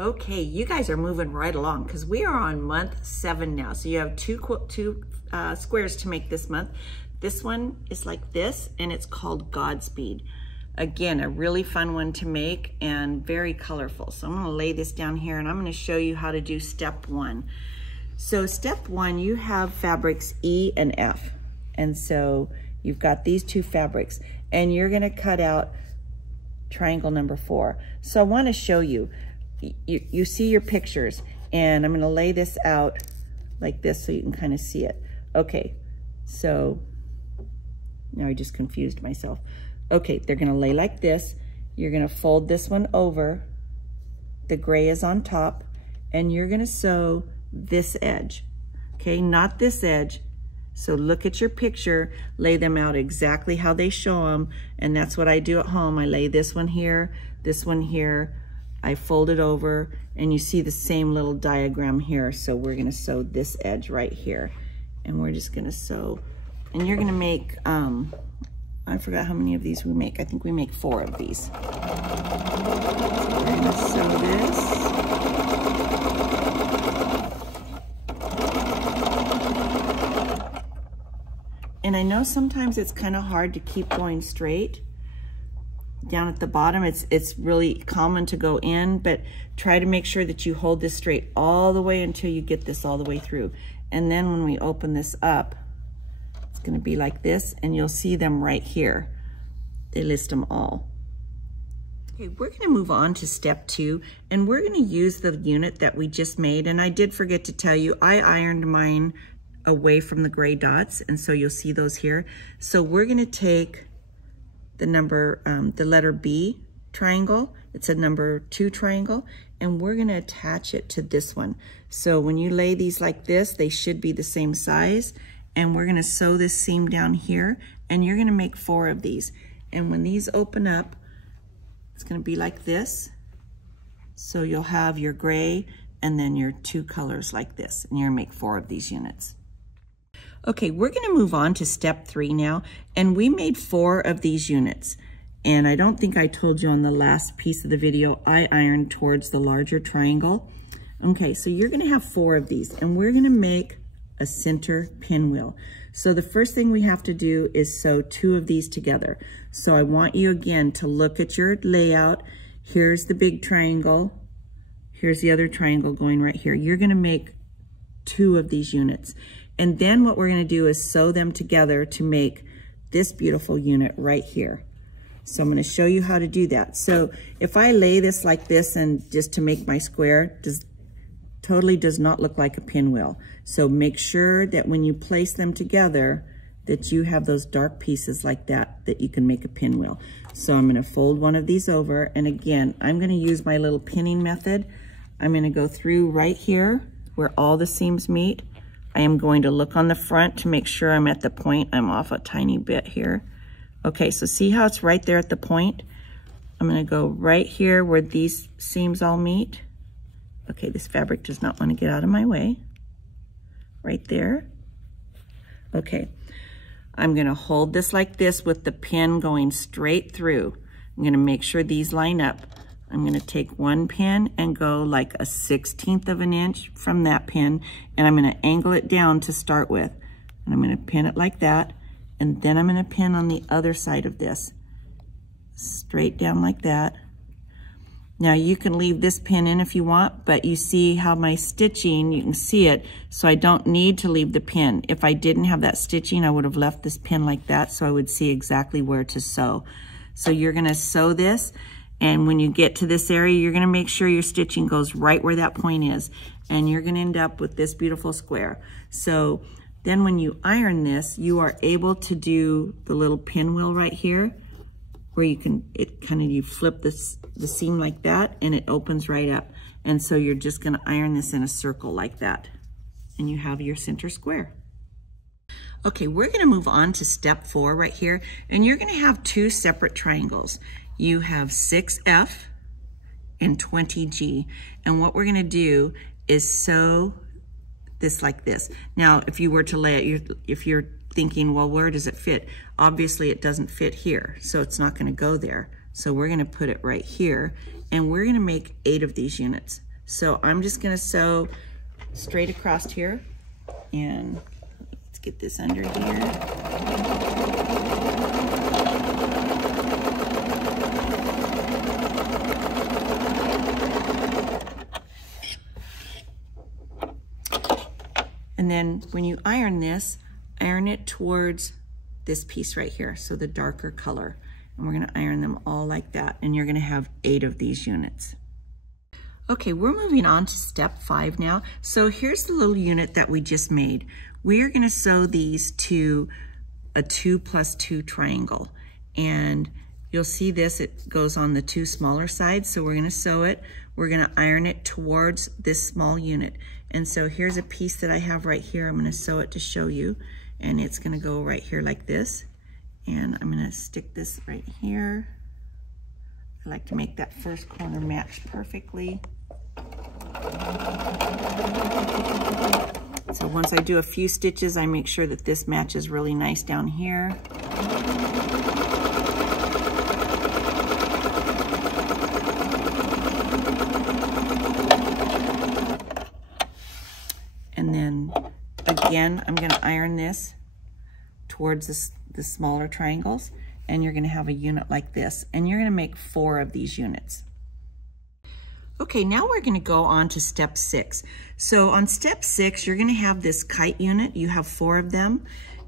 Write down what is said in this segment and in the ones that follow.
Okay, you guys are moving right along because we are on month 7 now. So you have two squares to make this month. This one is like this, and it's called Godspeed. Again, a really fun one to make and very colorful. So I'm gonna lay this down here and I'm gonna show you how to do step 1. So step 1, you have fabrics E and F. And so you've got these 2 fabrics and you're gonna cut out triangle number 4. So I wanna show you. You see your pictures, and I'm gonna lay this out like this so you can kind of see it. Okay, so now I just confused myself. Okay, they're gonna lay like this. You're gonna fold this one over. The gray is on top, and you're gonna sew this edge, okay? Not this edge. So look at your picture, lay them out exactly how they show them, and that's what I do at home. I lay this one here, I fold it over, and you see the same little diagram here. So we're gonna sew this edge right here, and we're just gonna sew, and you're gonna make, I forgot how many of these we make. I think we make 4 of these. So we're gonna sew this. And I know sometimes it's kind of hard to keep going straight. Down at the bottom, it's really common to go in, but try to make sure that you hold this straight all the way until you get this all the way through. And then when we open this up, it's gonna be like this, and you'll see them right here. They list them all. Okay, we're gonna move on to step 2, and we're gonna use the unit that we just made. And I did forget to tell you, I ironed mine away from the gray dots, and so you'll see those here. So we're gonna take the letter B triangle, it's a number 2 triangle, and we're gonna attach it to this one. So when you lay these like this, they should be the same size, and we're gonna sew this seam down here, and you're gonna make 4 of these. And when these open up, it's gonna be like this. So you'll have your gray and then your 2 colors like this, and you're gonna make 4 of these units. Okay, we're gonna move on to step 3 now, and we made 4 of these units. And I don't think I told you on the last piece of the video, I ironed towards the larger triangle. Okay, so you're gonna have 4 of these, and we're gonna make a center pinwheel. So the first thing we have to do is sew 2 of these together. So I want you again to look at your layout. Here's the big triangle. Here's the other triangle going right here. You're gonna make 2 of these units. And then what we're gonna do is sew them together to make this beautiful unit right here. So I'm gonna show you how to do that. So if I lay this like this, and just to make my square, totally does not look like a pinwheel. So make sure that when you place them together, that you have those dark pieces like that, that you can make a pinwheel. So I'm gonna fold one of these over, and again, I'm gonna use my little pinning method. I'm gonna go through right here where all the seams meet. I am going to look on the front to make sure I'm at the point. I'm off a tiny bit here. Okay, so see how it's right there at the point? I'm gonna go right here where these seams all meet. Okay, this fabric does not want to get out of my way. Right there. Okay, I'm gonna hold this like this with the pin going straight through. I'm gonna make sure these line up. I'm gonna take one pin and go like a 1/16 of an inch from that pin, and I'm gonna angle it down to start with. And I'm gonna pin it like that, and then I'm gonna pin on the other side of this. Straight down like that. Now you can leave this pin in if you want, but you see how my stitching, you can see it, so I don't need to leave the pin. If I didn't have that stitching, I would have left this pin like that, so I would see exactly where to sew. So you're gonna sew this, and when you get to this area, you're gonna make sure your stitching goes right where that point is, and you're gonna end up with this beautiful square. So then when you iron this, you are able to do the little pinwheel right here, where you can, you flip the seam like that, and it opens right up. And so you're just gonna iron this in a circle like that, and you have your center square. Okay, we're gonna move on to step 4 right here, and you're gonna have 2 separate triangles. You have 6F and 20G. And what we're gonna do is sew this like this. Now, if you were to lay it, if you're thinking, well, where does it fit? Obviously it doesn't fit here, so it's not gonna go there. So we're gonna put it right here, and we're gonna make 8 of these units. So I'm just gonna sew straight across here, and let's get this under here. And then when you iron this, iron it towards this piece right here, so the darker color. And we're gonna iron them all like that, and you're gonna have 8 of these units. Okay, we're moving on to step 5 now. So here's the little unit that we just made. We are gonna sew these to a 2+2 triangle. And you'll see this, it goes on the 2 smaller sides. So we're gonna sew it, we're gonna iron it towards this small unit. And so here's a piece that I have right here. I'm gonna sew it to show you. And it's gonna go right here like this. And I'm gonna stick this right here. I like to make that first corner match perfectly. So once I do a few stitches, I make sure that this matches really nice down here. And then again, I'm gonna iron this towards the smaller triangles, and you're gonna have a unit like this, and you're gonna make 4 of these units. Okay, now we're gonna go on to step 6. So on step 6, you're gonna have this kite unit, you have 4 of them,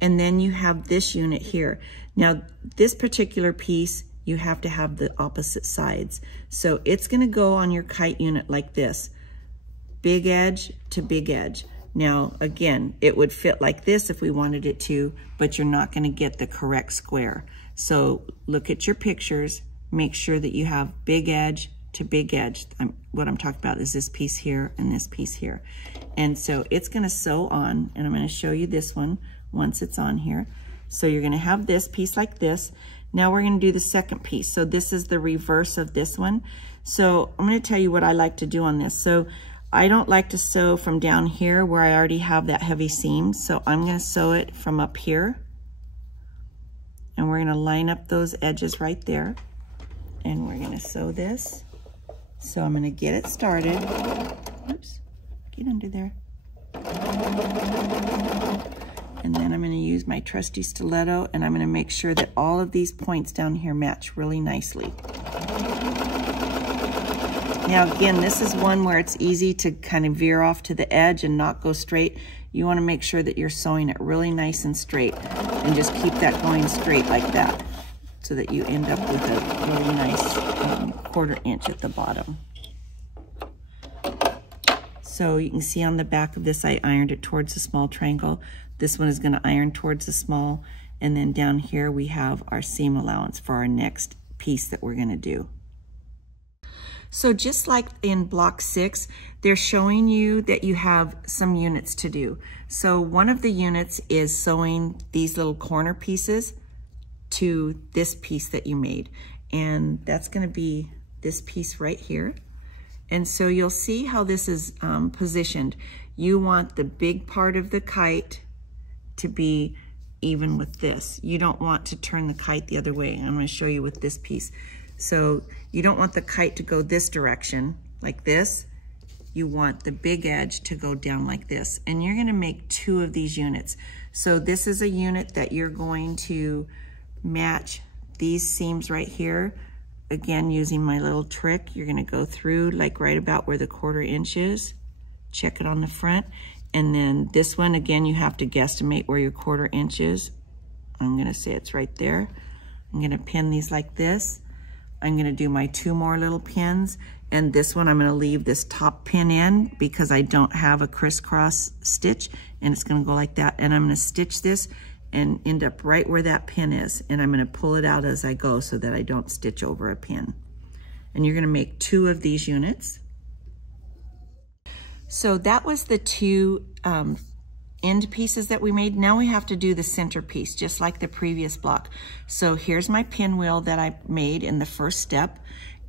and then you have this unit here. Now, this particular piece, you have to have the opposite sides. So it's gonna go on your kite unit like this, big edge to big edge. Now, again, it would fit like this if we wanted it to, but you're not gonna get the correct square. So look at your pictures, make sure that you have big edge to big edge. What I'm talking about is this piece here and this piece here. And so it's gonna sew on, and I'm gonna show you this one once it's on here. So you're gonna have this piece like this. Now we're gonna do the second piece. So this is the reverse of this one. So I'm gonna tell you what I like to do on this. So I don't like to sew from down here where I already have that heavy seam. So I'm gonna sew it from up here. And we're gonna line up those edges right there. And we're gonna sew this. So I'm gonna get it started. Oops, get under there. And then I'm gonna use my trusty stiletto, and I'm gonna make sure that all of these points down here match really nicely. Now again, this is one where it's easy to kind of veer off to the edge and not go straight. You wanna make sure that you're sewing it really nice and straight, and just keep that going straight like that, so that you end up with a really nice 1/4 inch at the bottom. So you can see on the back of this, I ironed it towards the small triangle. This one is gonna iron towards the small, and then down here we have our seam allowance for our next piece that we're gonna do. So just like in block 6, they're showing you that you have some units to do. So one of the units is sewing these little corner pieces to this piece that you made. And that's gonna be this piece right here. And so you'll see how this is positioned. You want the big part of the kite to be even with this. You don't want to turn the kite the other way. I'm gonna show you with this piece. So you don't want the kite to go this direction, like this. You want the big edge to go down like this. And you're gonna make 2 of these units. So this is a unit that you're going to match these seams right here. Again, using my little trick, you're gonna go through like right about where the 1/4 inch is. Check it on the front. And then this one, again, you have to guesstimate where your 1/4 inch is. I'm gonna say it's right there. I'm gonna pin these like this. I'm gonna do my 2 more little pins, and this one I'm gonna leave this top pin in because I don't have a crisscross stitch, and it's gonna go like that. And I'm gonna stitch this and end up right where that pin is, and I'm gonna pull it out as I go so that I don't stitch over a pin. And you're gonna make 2 of these units. So that was the 2 end pieces that we made. Now we have to do the center piece, just like the previous block. So here's my pinwheel that I made in the first step.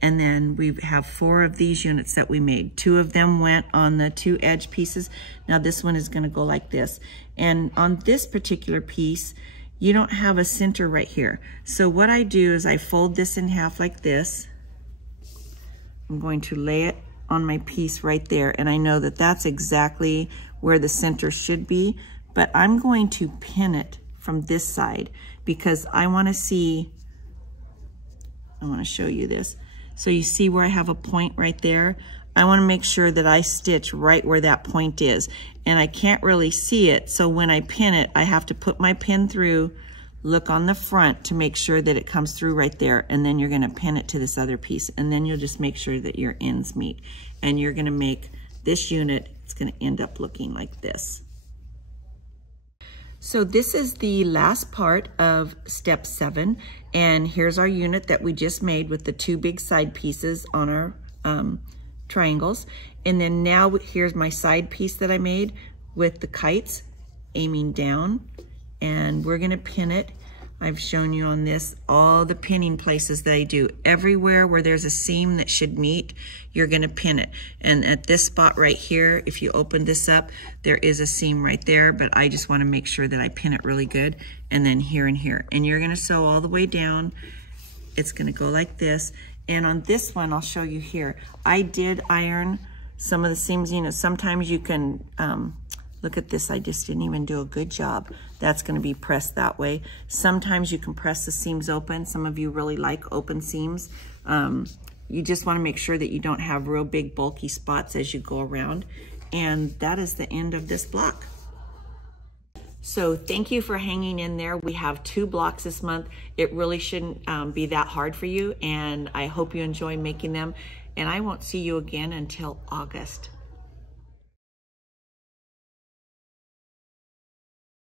And then we have 4 of these units that we made. 2 of them went on the 2 edge pieces. Now this one is gonna go like this. And on this particular piece, you don't have a center right here. So what I do is I fold this in half like this. I'm going to lay it on my piece right there, and I know that that's exactly where the center should be, but I'm going to pin it from this side because I want to see, I want to show you this. So you see where I have a point right there? I want to make sure that I stitch right where that point is, and I can't really see it, so when I pin it, I have to put my pin through, look on the front to make sure that it comes through right there, and then you're going to pin it to this other piece, and then you'll just make sure that your ends meet, and you're going to make this unit, it's going to end up looking like this. So this is the last part of step 7, and here's our unit that we just made with the 2 big side pieces on our triangles. And then now here's my side piece that I made with the kites aiming down, and we're gonna pin it. I've shown you on this all the pinning places that I do. Everywhere where there's a seam that should meet, you're gonna pin it. And at this spot right here, if you open this up, there is a seam right there, but I just wanna make sure that I pin it really good. And then here and here. And you're gonna sew all the way down. It's gonna go like this. And on this one, I'll show you here. I did iron some of the seams. You know, sometimes you can, look at this, I just didn't even do a good job. That's gonna be pressed that way. Sometimes you can press the seams open. Some of you really like open seams. You just wanna make sure that you don't have real big bulky spots as you go around. And that is the end of this block. So thank you for hanging in there. We have 2 blocks this month. It really shouldn't be that hard for you, and I hope you enjoy making them. And I won't see you again until August.